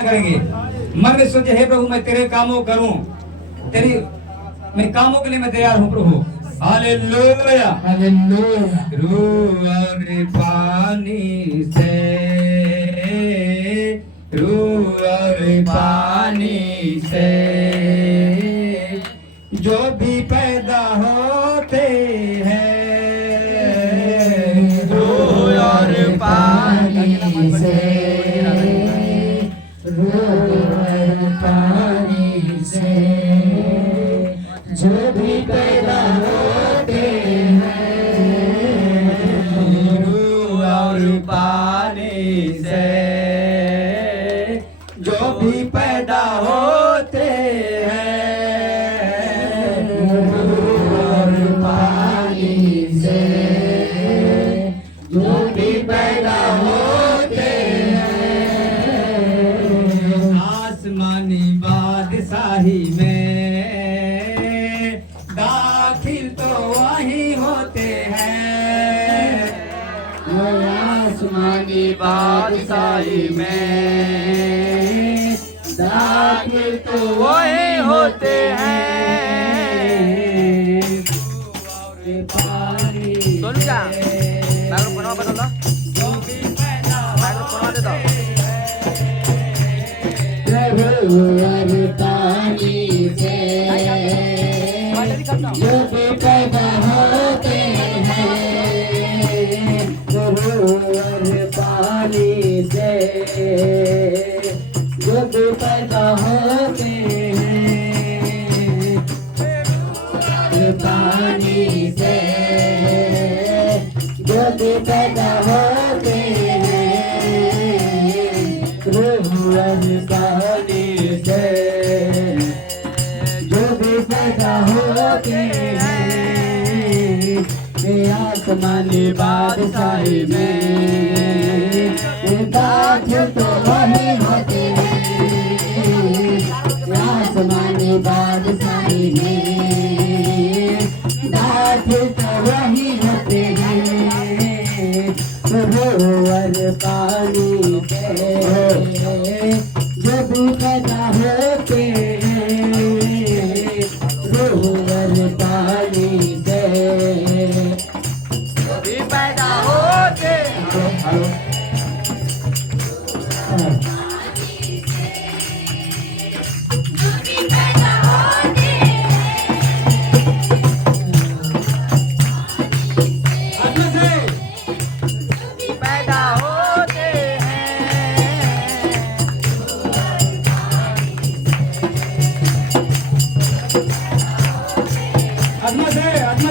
करेंगे। मन में सोचे, हे प्रभु मैं तेरे कामों करूं, तेरी मैं कामों के लिए मैं तैयार हूं प्रभु। Hallelujah hallelujah. रूह और पानी से, रूह और पानी से जो भी पैदा होते हैं, रूह और पानी से, रूह और पानी से जो भी पैदा होते हैं, रूह और पानी से जो भी पैदा होते हैं, रूह और पानी से जो भी पैदा होते हैं, आसमानी बादशाही में दाखिल तो वही होते हैं, आसमानी बादशाही में दाखिल तो वही होते हैं। सोनू क्या बैग बनवा बता दो बैग बनवा दे दो और पानी से जो भी पैदा होते हैं, और पानी से जो भी पैदा होते हैं, पानी से जो भी पैदा होते हैं, रूह और पानी से जो भी पैदा होते हैं, आसमानी बादशाही में दाखिल तो वही होते हैं, आसमानी बादशाही में दाखिल तो वही होते हैं, रूह और पानी से जो भी पैदा होते हैं, रूह और पानी से भी पैदा होते पैदा होते हैं, आत्मा से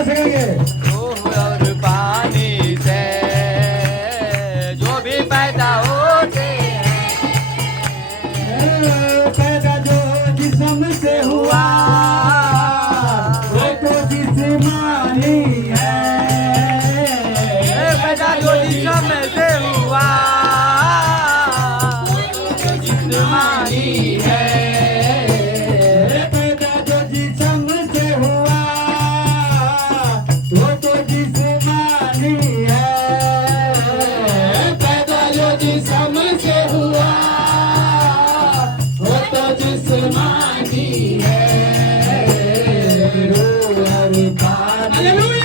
कहेंगे रूह और पानी से जो भी पैदा होते हैं, पैदा जो जिस्म से हुआ वो तो जिस्मानी है, पैदा जो जिस्म से हुआ जो जिस्मानी है, पैदा जो जिस्म से हुआ वो तो जिस्मानी है, पैदा जो जिस्म से हुआ वो तो जिस्मानी है, रूह और पानी से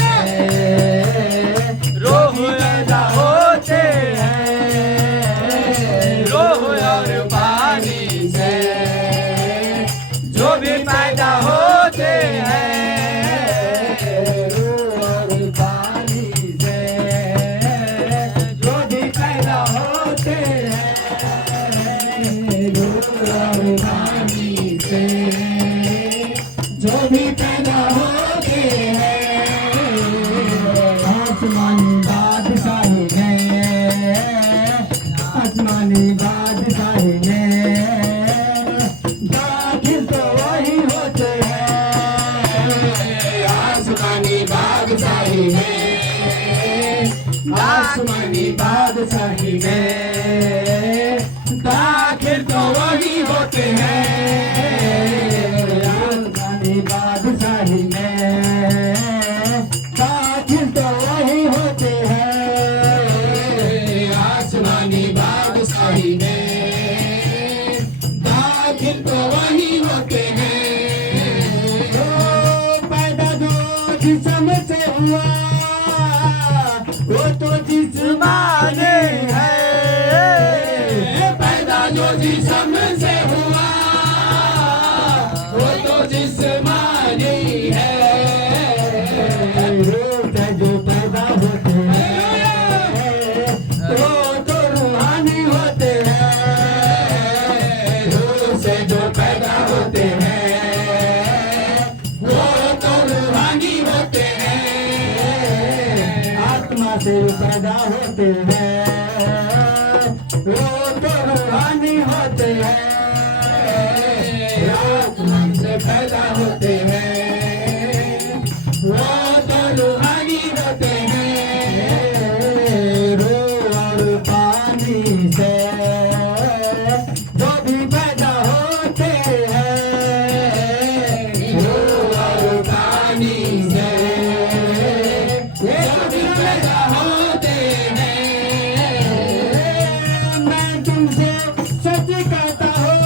रूह पैदा होते हैं, रूह और पानी से जो भी पैदा होते हैं, रूह और पानी से जो भी पैदा होते हैं, रूह और पानी से जो भी पैदा होते हैं, आसमानी बादशाही में, आसमानी बादशाही में दाखिल तो वही होते हैं, आसमानी बादशाही में, आसमानी बादशाही में दाखिल तो वही होते हैं, तो वही होते हैं। पैदा जो जिस्म से हुआ वो तो जिस्मानी है। पैदा जो जिस्म से हुआ वो तो जिस्मानी है। रूह से जो पैदा होते हैं वो तो रूहानी होते हैं। रूह से जो पैदा होते हैं वो तो रूहानी होते हैं। आत्मा से जो पैदा होते हैं वो तो रूहानी होते हैं। आत्मा से पैदा होते हैं वो तो रूहानी होते हैं। रूह और पानी से जो भी पैदा होते हैं। रूह और पानी से जो भी पैदा होते हैं। मैं तुमसे सच कहता हूँ,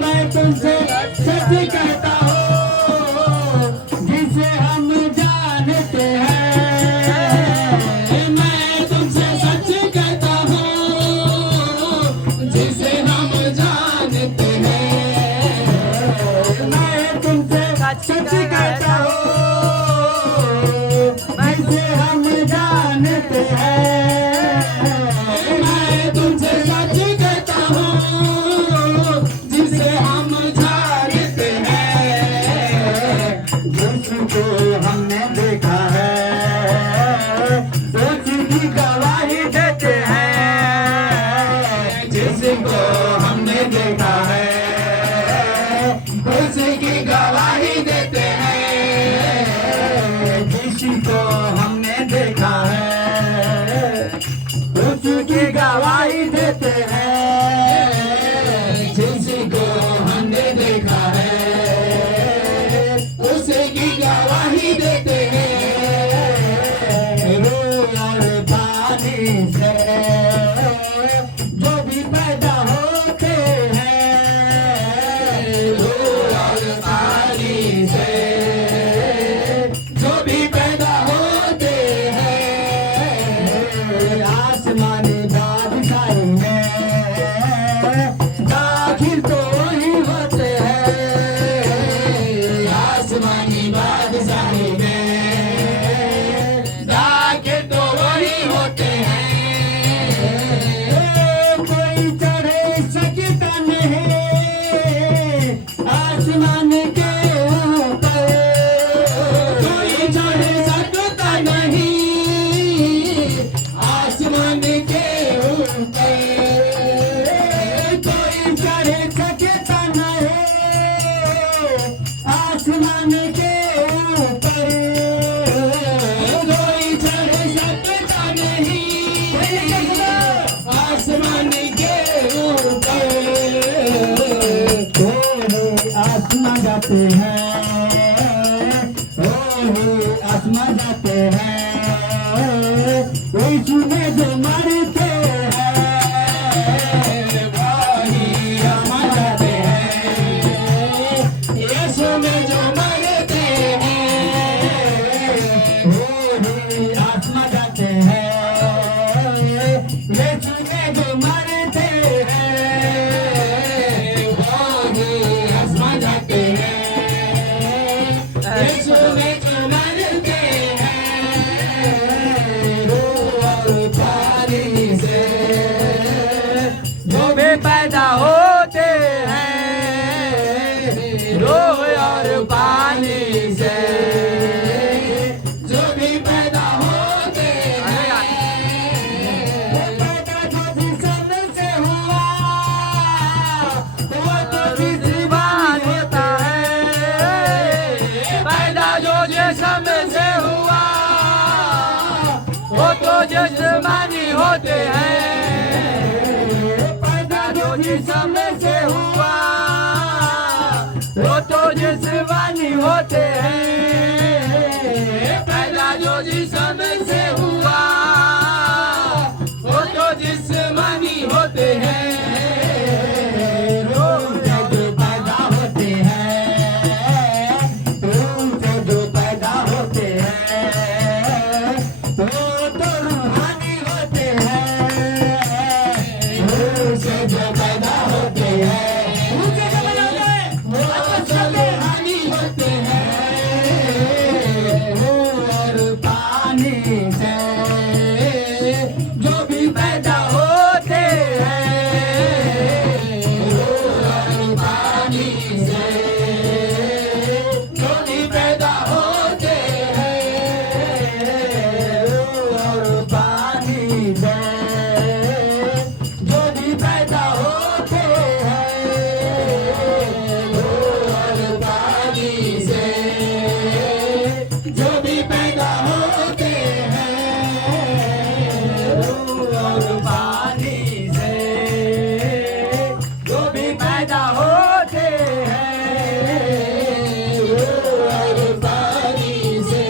मैं तुमसे सच कहता हूँ, जिसे हम जानते हैं। मैं तुमसे सच कहता हूँ, जिसे हम जानते हैं। मैं तुमसे सच कहता हूँ, जिसे हम जानते हैं। मैं तुमसे सच कहता हूँ, जिसे हम जानते हैं। जिसको हमने देखा है उसकी गवाही देते हैं। जिसको हमने देखा है उसकी गवाही देते हैं। जिसको हमने देखा है उसकी गवाही देते हैं। जिसको हमने देखा है उसकी गवाही देते हैं। रूह और पानी से जो भी पैदा होते हैं। रूह और पानी से जो भी पैदा होते हैं। आसमानी बादशाही में दाखिल तो वही होते हैं। आसमानी बादशाही में दाखिल तो वही होते हैं। कोई चढ़े सकता नहीं आसमान के ऊपर। कोई चढ़ सकता नहीं आसमान के ऊपर। कोई चढ़ सकता नहीं आसमान के ऊपर। कोई चढ़ सकता नहीं आसमान के ऊपर। आसमां जाते हैं, आसमां जाते हैं। यीशु में जो मरते हैं वही आसमां जाते हैं। यीशु में जो मरते हैं वही आसमां जाते हैं। यीशु में जो मरते हैं वही आसमां जाते हैं। यीशु में जो मरते हैं रूह और पानी से जो भी पैदा होते हैं। रूह और पानी से जो भी पैदा होते हैं। पैदा जो जिस्म से हुआ वो तो जिस्मान होता है। पैदा जो जिस्म से हुआ वो तो जिस्मानी होते हैं। पैदा जो जिस्म से हुआ वो तो जिस्मानी होते हैं। पैदा जो जिस्म से हुआ वो तो जिस्मानी होते हैं। पैदा होते हैं और पानी से, जो भी पैदा होते हैं और पानी से, जो भी पैदा होते हैं और पानी से,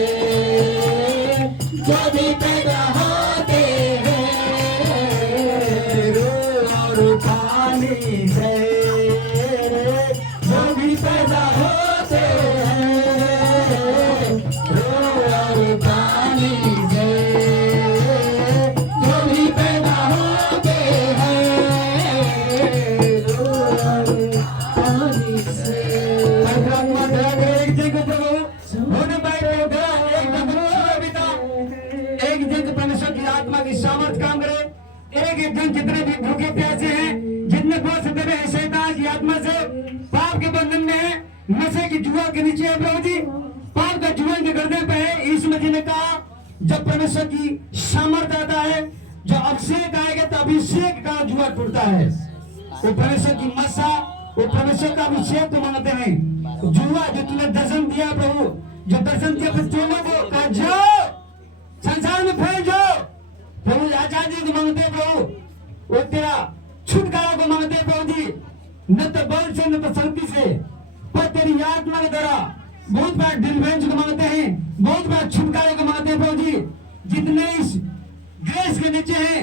जो भी पैदा होते हैं और पानी से, जो भी पैदा होते हैं और पानी से, जो भी पैदा होते हैं और पानी से। परमात्मा दया करे एक दिन को प्रभु होने पाए दया एक दिन पिता एक दिन परमेश्वर की आत्मा की सामर्थ काम करे। एक दिन जितने भी भूखे प्यासे हैं, जितने बहुत से दबे हैं शैतान की आत्मा से, पाप के बंधन में है, नशे की जुआ के नीचे है प्रभु जी, पाप का जुआ के गर्दन पे है। यीशु मसीह ने कहा जब परमेश्वर की सामर्थ आता है, जो अभिषेक आएगा तो अभिषेक का जुआ टूटता है। वो परमेश्वर की मसा, वो परमेश्वर का अभिषेक को मांगते हैं। जुआ जो तुमने दर्शन दिया प्रभु, जो दर्शन दिया बच्चों को कहा जाओ संसार में फैल जाओ। प्रभु आजादी को मांगते हैं प्रभु, वो तेरा छुटकारा को मांगते हैं प्रभु जी, न तो बल से न तो शक्ति से, पर तेरी आत्मा के द्वारा। बहुत बार डिलीवरेंस को मांगते हैं, बहुत बार छुटकारे को मांगते हैं प्रभु जी। जितने इस ग्रेस के नीचे हैं,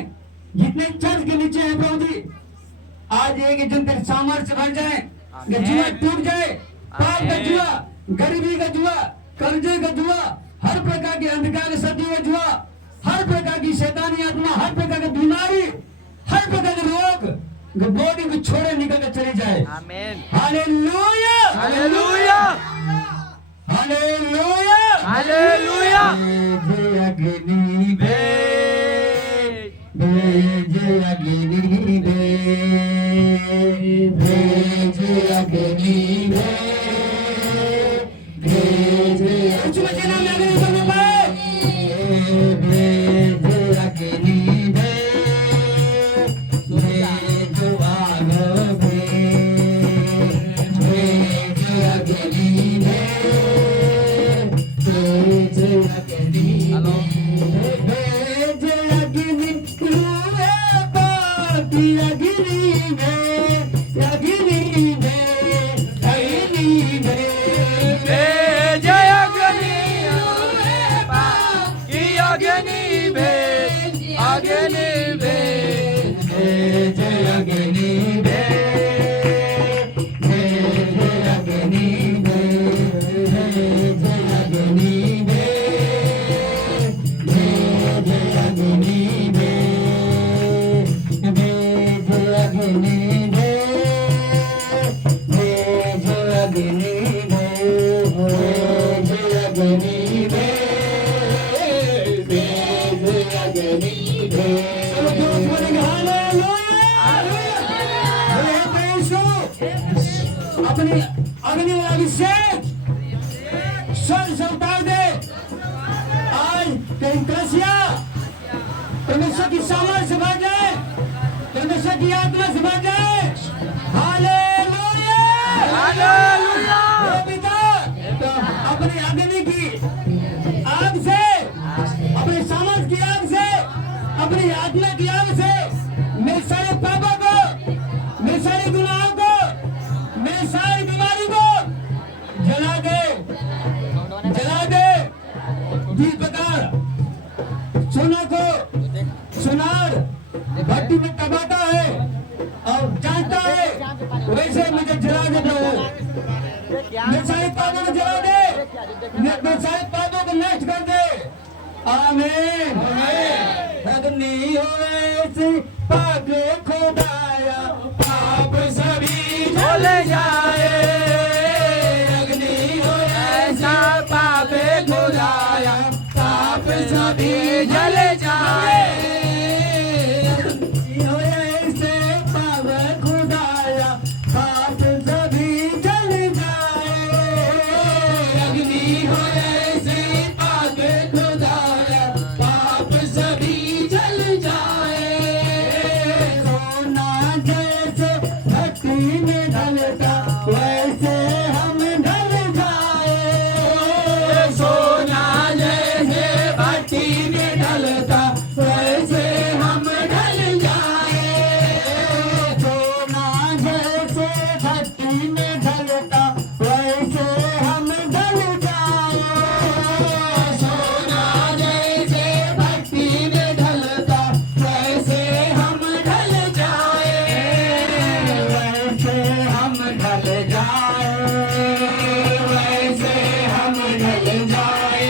जितने चर्च के नीचे हैं प्रभु जी, आज एक जन तेरे सामर्थ्य बढ़ जाए, जुआ टूट जाए, पाप का जुआ, गरीबी का जुआ, कर्जे का जुआ, हर प्रकार के अंधकार सदी का जुआ, हर प्रकार की शैतानी आत्मा, हर प्रकार की बीमारी, हर प्रकार के रोग बॉडी को छोड़े निकल के चले जाए। आमीन। Hallelujah hallelujah hallelujah hallelujah. भेज अग्नि भेज, भेज अग्नि भेज, भेज अग्नि भेज, भेज कुछ बचे ना मैं नहीं करने पाए। भेज अग्नि भेज, भेज आग भेज, भेज अग्नि भेज, भेज अग्नि भेज, अग्नि रूहे पापी अग्नि भेज, अग्नि भेज, अग्नि भेज, भेज अग्नि की अग्नि भेज, अग्नि भेज, भेज अग्नि भेज, भेज अग्नि भेज, भेज अग्नि भेज, भेज अग्नि भेज, भेज अग्नि भेज, भेज अग्नि भेज, भेज अग्नि भेज, भेज अग्नि भेज। चलो जोर से बोलेंगे हालेलुया। अपनी अग्नि वाला अभिषेक स्वर्ग से उतार दे आज। कहीं कलसिया परमेश्वर की सामर्थ्य से भर जाए, परमेश्वर की आत्मा से भर जाए। Hallelujah hallelujah. हे पिता, अपनी अग्नि की आग से, अपनी सामर्थ की आग से, अपनी आत्मा की आग से मेरे सारे पापों को, मेरे सारे गुनाहों को, मेरी सारी बीमारी को जला दे, जला दे। दीपकार सोना को सुनार भट्टी में टबाता है और जानता है, वैसे मुझे जला दे प्रभु। मेरे सारे पापों को जला दे, मेरे सारे पापों को नष्ट कर दे। आमीन। अग्नि हो ऐसी पाक खुदाया, पाप सभी जल जाए। अग्नि हो ऐसा पाप खुदाया, पाप सभी जल जाए। अग्नि हो ऐसे पाप खुदाया, पाप सभी जल जाए। अग्नि हो ऐसे पाप खुदाया, पाप सभी जल जाए। सोना जैसे भक्ति में ढलता वैसे हम ढल जाए। सोना जैसे भक्ति में ढलता वैसे हम ढल जाए। सोना जैसे भक्ति में ढलता वैसे हम ढल जाए। सोना जैसे भक्ति में ढलता वैसे हम ढल जाए। वैसे हम ढल जाए। वैसे हम ढल जाए।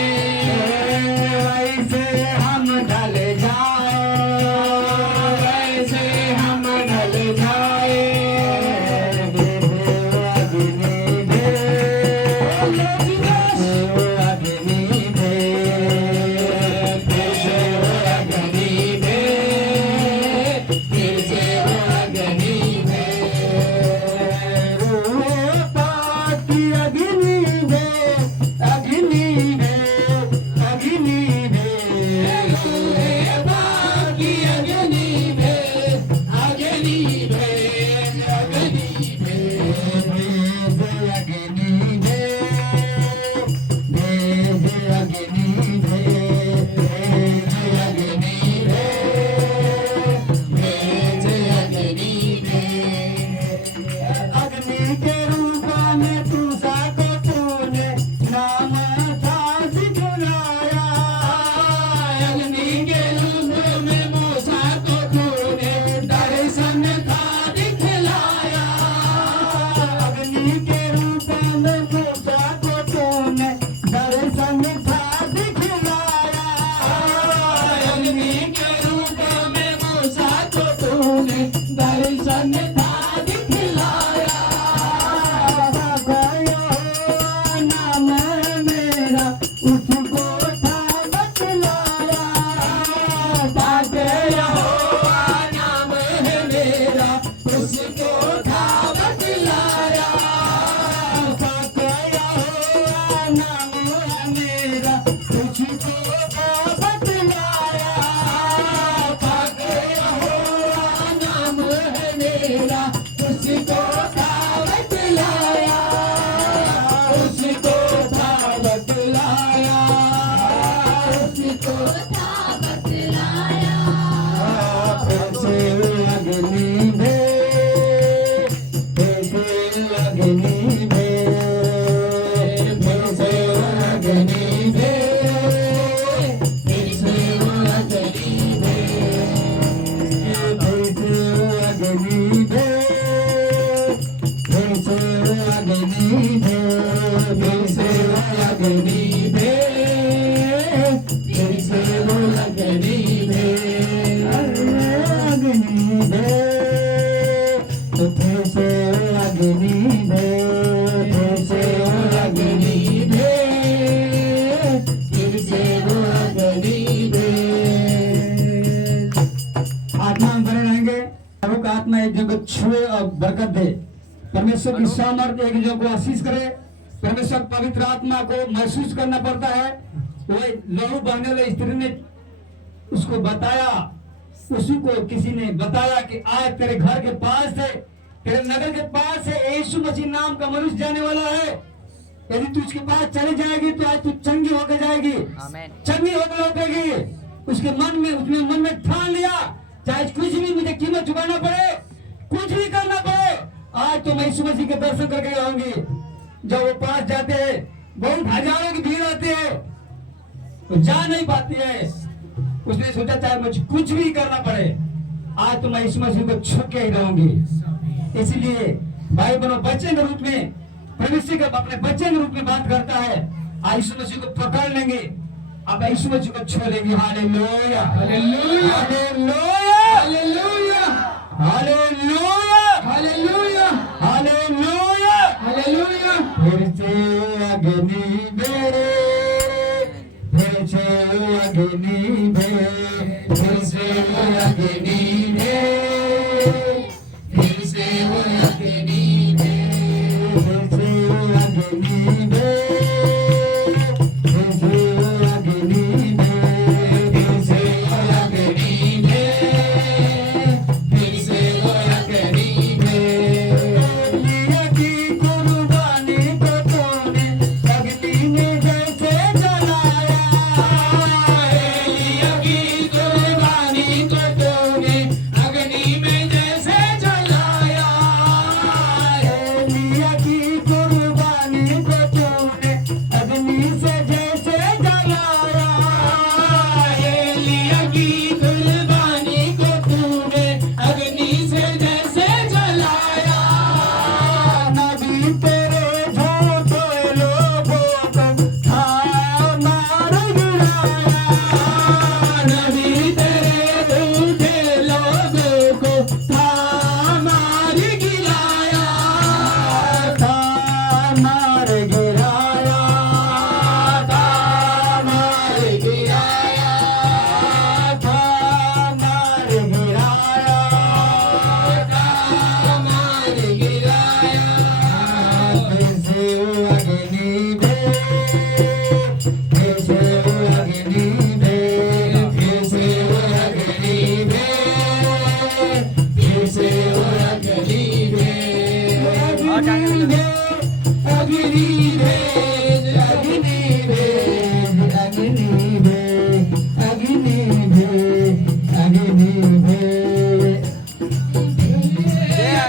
वैसे हम ढल जाए। वैसे हम ढल जाए। अग्नि दे अग्नि दे अग्नि दे फिर से अग्नि दे फिर से अग्नि दे रूपा की अग्नि दे अग्नि दे अग्नि दे रूपा की अग्नि दे अग्नि दे अग्नि दे अग्नि दे अग्नि दे अग्नि के रूप में तुझा को तूने नाम था दिखलाया। अग्नि के रूप में मूसा को तूने दर्शन था दिखलाया। अग्नि के रूप में मूसा को तूने दर्शन था दिखलाया। अग्नि के रूप में मूसा को तूने दर्शन था दिखलाया। गया नाम मेरा उसको था बतलाया। गया नाम है मेरा उसको था बतलाया। गया नाम है मेरा उसको था बतलाया। गया नाम है मेरा उसको था बतलाया। उसको था बतलाया। उसको था बतलाया। फिर से अग्नि दे फिर से अग्नि दे फिर से अग्नि दे फिर से अग्नि दे फिर से अग्नि दे फिर से अग्नि दे फिर से अग्नि दे फिर से अग्नि दे अग्नि दे फिर से अग्नि दे फिर से अग्नि दे फिर से अग्नि दे। आत्मा में बने रहेंगे। प्रभु का आत्मा एक जगह छुए और बरकत दे। परमेश्वर की सामर्थ्य एक जगह को आशीष करे। परमेश्वर पवित्र आत्मा को महसूस करना पड़ता है। वो लहू बहने वाली स्त्री ने उसको बताया, उसी को किसी ने बताया कि आज तेरे घर के पास से तेरे नगर के पास से यीशु मसीह नाम का मनुष्य जाने वाला है। यदि तू उसके पास चले जाएगी तो आज तू चंगी होकर जाएगी। आमीन। चंगी होकर लौटेगी। उसके मन में ठान लिया, चाहे कुछ भी मुझे कीमत चुकाना पड़े, कुछ भी करना पड़े, आज तो मैं यीशु मसीह के दर्शन करके आऊंगी। जब वो पास जाते हैं, बहुत हजारों की भीड़ आती है, वो जा नहीं पाती है। उसने सोचा चाहे मुझे कुछ भी करना पड़े, आज तो मैं यीशु मसीह को छू के ही रहूंगी। इसलिए भाई बहनों, बच्चे के रूप में परमेश्वर का अपने बच्चे के रूप में बात करता है। आज यीशु मसीह को पकड़ लेंगे, अब यीशु मसीह को छू लेंगे। Hallelujah hallelujah hallelujah hallelujah hallelujah hallelujah hallelujah hallelujah. फिर से अग्नि दे, फिर से अग्नि दे, फिर से अग्नि दे, फिर से अग्नि दे, फिर से अग्नि दे, फिर से अग्नि दे, फिर से अग्नि दे, फिर से अग्नि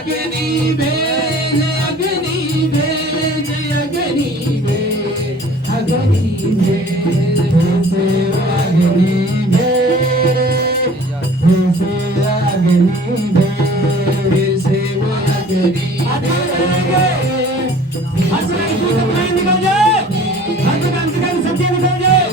अग्नि भेज अग्नि भेज अग्नि भेज अग्नि भेज अग्नि भेज अग्नि भेज निकल जाए सत्य निकल जाए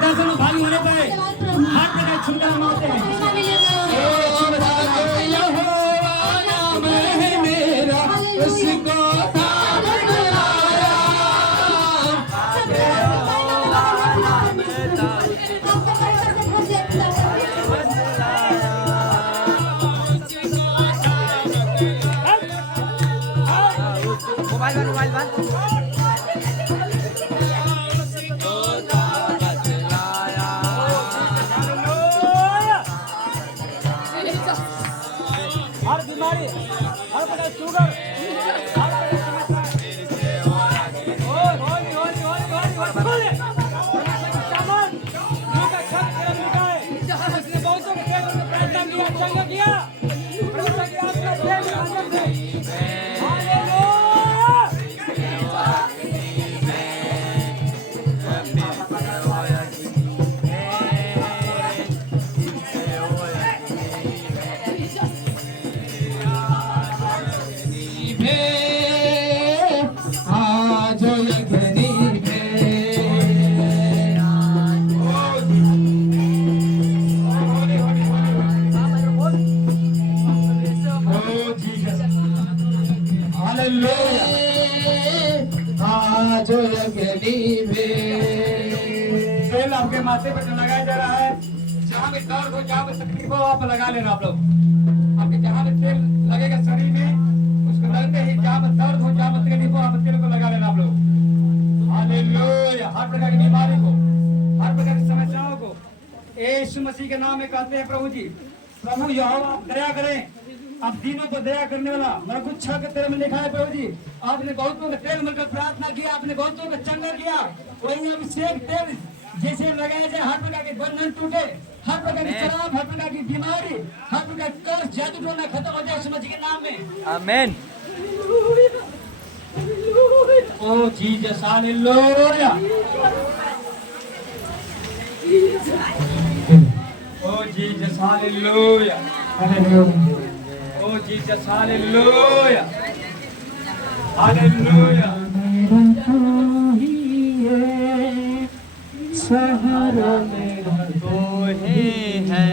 दर्शन भागी होने पर हाथ में छुटकारा मारते हैं। नाम है मेरा उसको मोबाइल बंद हर बीमारी हर प्रकार शुगर तेल आपके माथे पर जो लगाया जा रहा है, जहाँ भी दर्द हो, जहाँ भी तकलीफ हो, आप लगा लेना। आप लोग आपके जहाँ भी तेल लगेगा शरीर में, उसको लगते ही जहाँ भी दर्द हो, जहाँ भी तकलीफ हो, आप यीशु मसीह के नाम में कहते हैं प्रभु जी, प्रभु यहोवा आप दया करें, आप दीनों को दया करने वाला। मेरा कुछ छह के तेरे में लिखा है प्रभु जी, आपने बहुतों के तेल मिलकर प्रार्थना किया, आपने बहुतों का चंगा किया। वही अभिषेक तेल जैसे लगाया जाए, हर प्रकार के बंधन टूटे, हर प्रकार की शराब, हर प्रकार की बीमारी, हर प्रकार का कर्ज, जादू टोना खत्म हो जाए यीशु मसीह के नाम में। आमीन। ओ जीसस, हालेलुया। ओ जीसस, हालेलुया। ओ जीसस, हालेलुया। हालेलुया। सहारा मेरा तो ही है,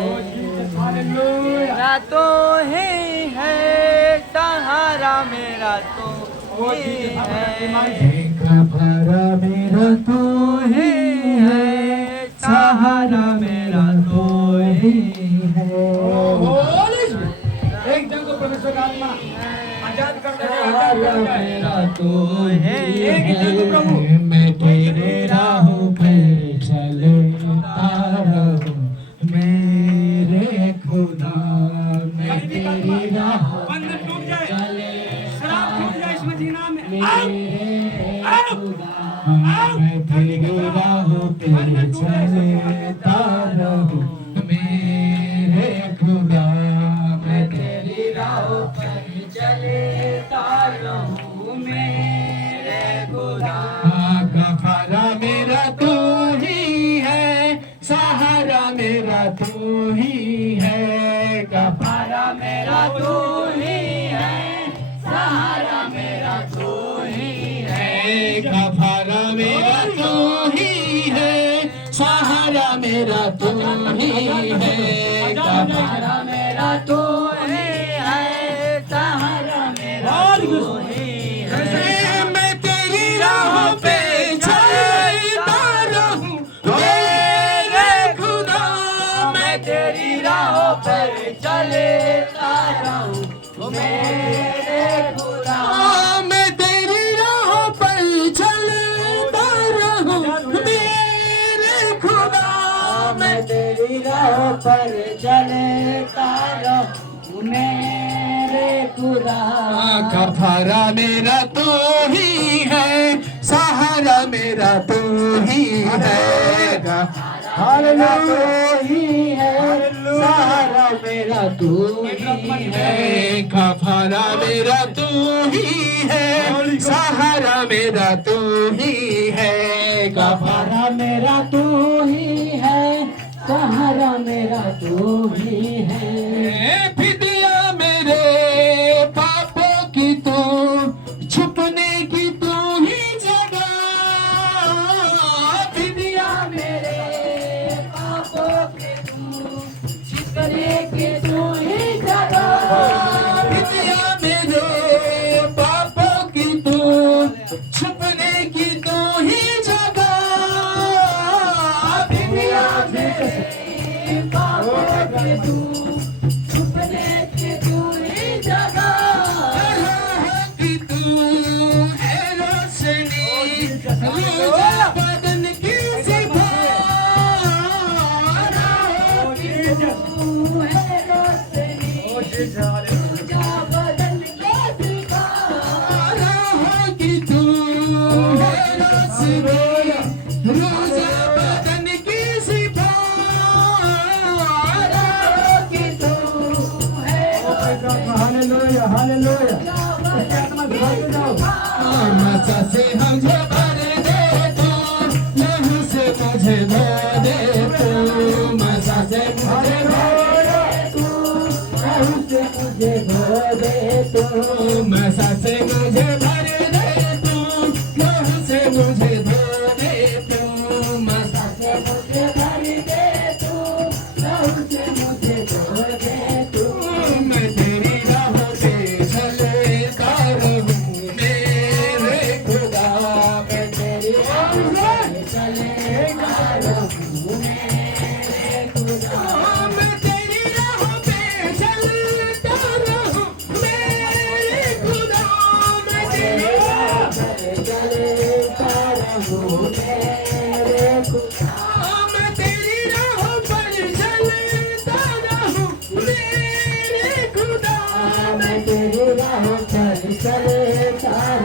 ओ जीसस, हालेलुया। मेरा तो ही है, सहारा मेरा तो ही है, भरा मेरा तो ही है, सहारा मेरा तो ही है। एक जन को परमेश्वर का आत्मा आजाद कर दे, सहारा मेरा तो ही एक जन को प्रभु है। मैं तेरे राहों पे चलता रहूं, मेरे खुदा। मैं तेरी राहों बंधन टूट जाए, चले शराब टूट जाए यीशु मसीह के नाम में। मैं तेरी राहों पे चलता रहूं, मेरे खुदा। मैं तेरी राहों पे चलता रहूं, मेरे खुदा। गफारा मेरा तू ही है, सहारा मेरा तू ही है। गफारा मेरा तू ही है, सहारा मेरा तू ही है। गफारा मेरा तू ही है, सहारा मेरा तू ही है। गफारा मेरा तू ही है, सहारा मेरा तू ही है। मैं तेरी राहों पे चलता रहूं, मेरे खुदा। मैं तेरी राहों पे चलता रहूं, मेरे खुदा। मैं तेरी राहों पर चलता रहूं, मेरे खुदा। मैं तेरी राहों पर चलता रहूं, मेरे खुदा। गफारा मेरा तू ही है, सहारा मेरा तू ही है। हालेलुया तू ही है, सहारा मेरा तू ही है। गफारा मेरा तू ही है, सहारा मेरा तू ही है। गफारा मेरा तू ही है, सहारा मेरा तू ही है। फिदिया मेरे पापों की तू, छुपने की तू ही जगह। फिदिया मेरे पापों की तू, छुपने की तू ही जगह। फिदिया मेरे पापों की तू, छुपने की तू ही जगह। फिदिया मेरे पापों की तू, छुपने की तू ही जगह। कि तू है रोशनी, रोजा बदन की सितारा। कि तू है रोशनी, रोजा बदन की सितारा। कि तू है रोशनी, रोजा बदन की सितारा। कि तू है हालेलुया, हालेलुया। मसा से मुझे भर दे तू, लहू से मुझे धो दे तू। मसा से मुझे भर दे तू, लहू से मुझे धो दे तू। मसा से मुझे भर दे तू, लहू से मुझे धो दे तू। मसा से मुझे भर दे तू, लहू से मुझे धो दे तू। मैं तेरी राहों पे चलता रहूं, मेरे खुदा। मैं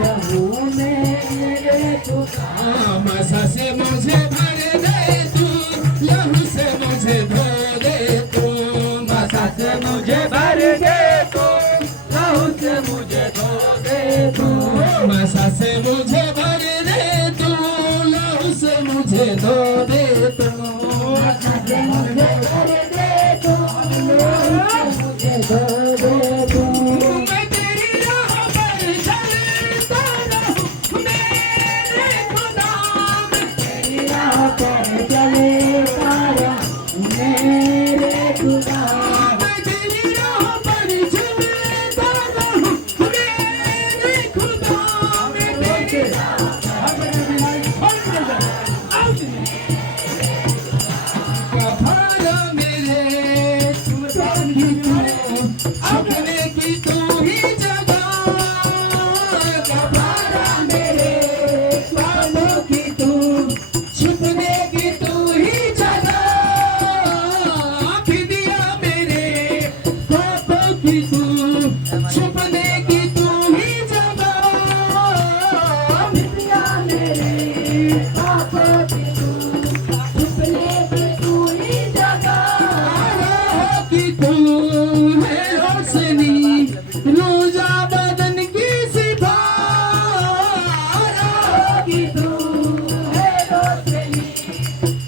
रहूं मेरे खुदा मसा से मुझे भर दे तू लहू से मुझे धो दे तू मसा से मुझे भर दे तू लहू से मुझे धो दे तू मसा से मुझे भर दे तू लहू से मुझे धो दे तू मसा से मुझे भर दे तू लहू से मुझे धो दे तू मैं तेरी राह पर चलता रहूं मेरे खुदा मैं तेरी राह पर चलता रहूं मेरे खुदा मैं तेरी राह पर चलता रहूं मेरे खुदा मैं तेरी राह कफारा मेरे छुपने की तू ही जगह कफारा मेरे ख्वाबों की तू छुपने की तू ही जगह फिदिया मेरे ख्वाबों की तू छुपने की तू ही जगह फिदिया मेरे ख्वाबों की तू छुपने की तू ही जगह की तू है रोशनी रोजा बदन की सितारा की तू है रोशनी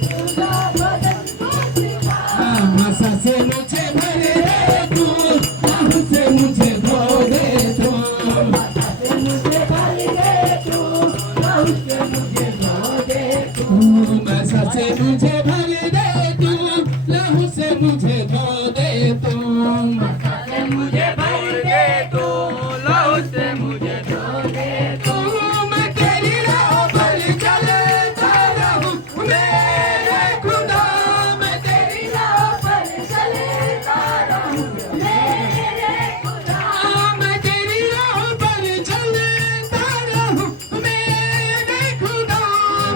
रोजा बदन की सितारा मसा से मुझे भर दे तू लहू से मुझे धो दे तू मसा से मुझे भर दे तू लहू से मुझे धो दे तू मसा से मुझे भर दे तू लहू से मुझे धो दे तू मसा से मुझे भर दे तू लहू से मुझे धो दे तू मैं तेरी राह पर चलता रहूं मेरे खुदा मैं तेरी राह पर चलता रहूं मेरे खुदा मैं तेरी राह पर चलता रहूं मेरे खुदा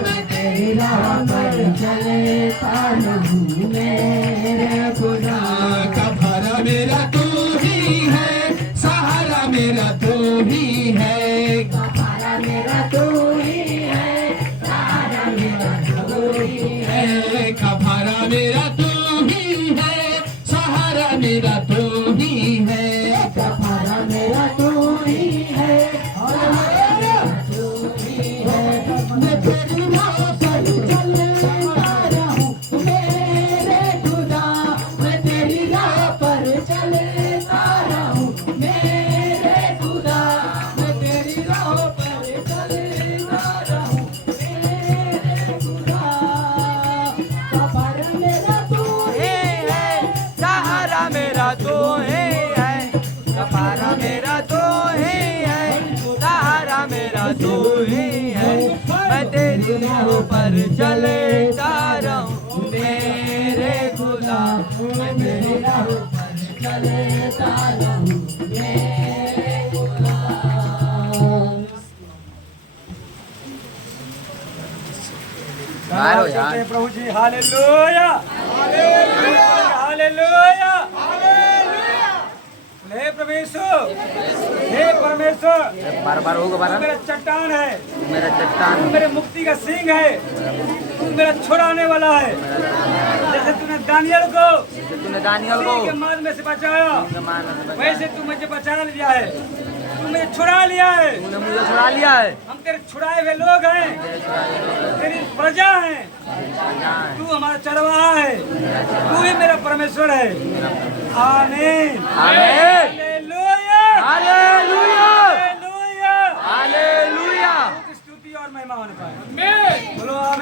मैं तेरी राह पर चलता रहूं मेरे खुदा कफारा मेरा तू ही है सहारा मेरा तू ही है कफारा मेरा तू ही है सहारा मेरा तू ही है कफारा मेरा तू ही है सहारा मेरा तू ही है कफारा मेरा तू ही है सहारा तू ही है मैं तेरी राह पर चलता रहूं मेरे खुदा मैं तेरी राह पर चलता रहूं मेरे खुदा मैं तेरी राह पर चलता रहूं मेरे खुदा कफारा मेरा तू ही है सहारा मेरा तो है कफारा मेरा तो है सहारा मेरा तो है मैं तेरी राह पर चलता रहूं मेरे खुदा मैं तेरी राह पर चलता रहूं मेरे खुदा गाना चलते हैं प्रभु जी हालेलुया हालेलुया हे परमेश्वर हे परमेश्वर बार बार होगा तू बार मेरा चट्टान है मेरा चट्टान तू मेरे मुक्ति का सिंह है तू मेरा छुड़ाने वाला है जैसे तूने दानियल को जैसे तूने दानियल को के मार में से बचाया तूने वैसे तू मुझे बचा लिया है तू मुझे छुड़ा लिया है मुझे छुड़ा लिया है हम तेरे छुड़ाए हुए लोग हैं तेरी प्रजा है तू हमारा चरवाहा है तू ही मेरा परमेश्वर है आमीन आमीन।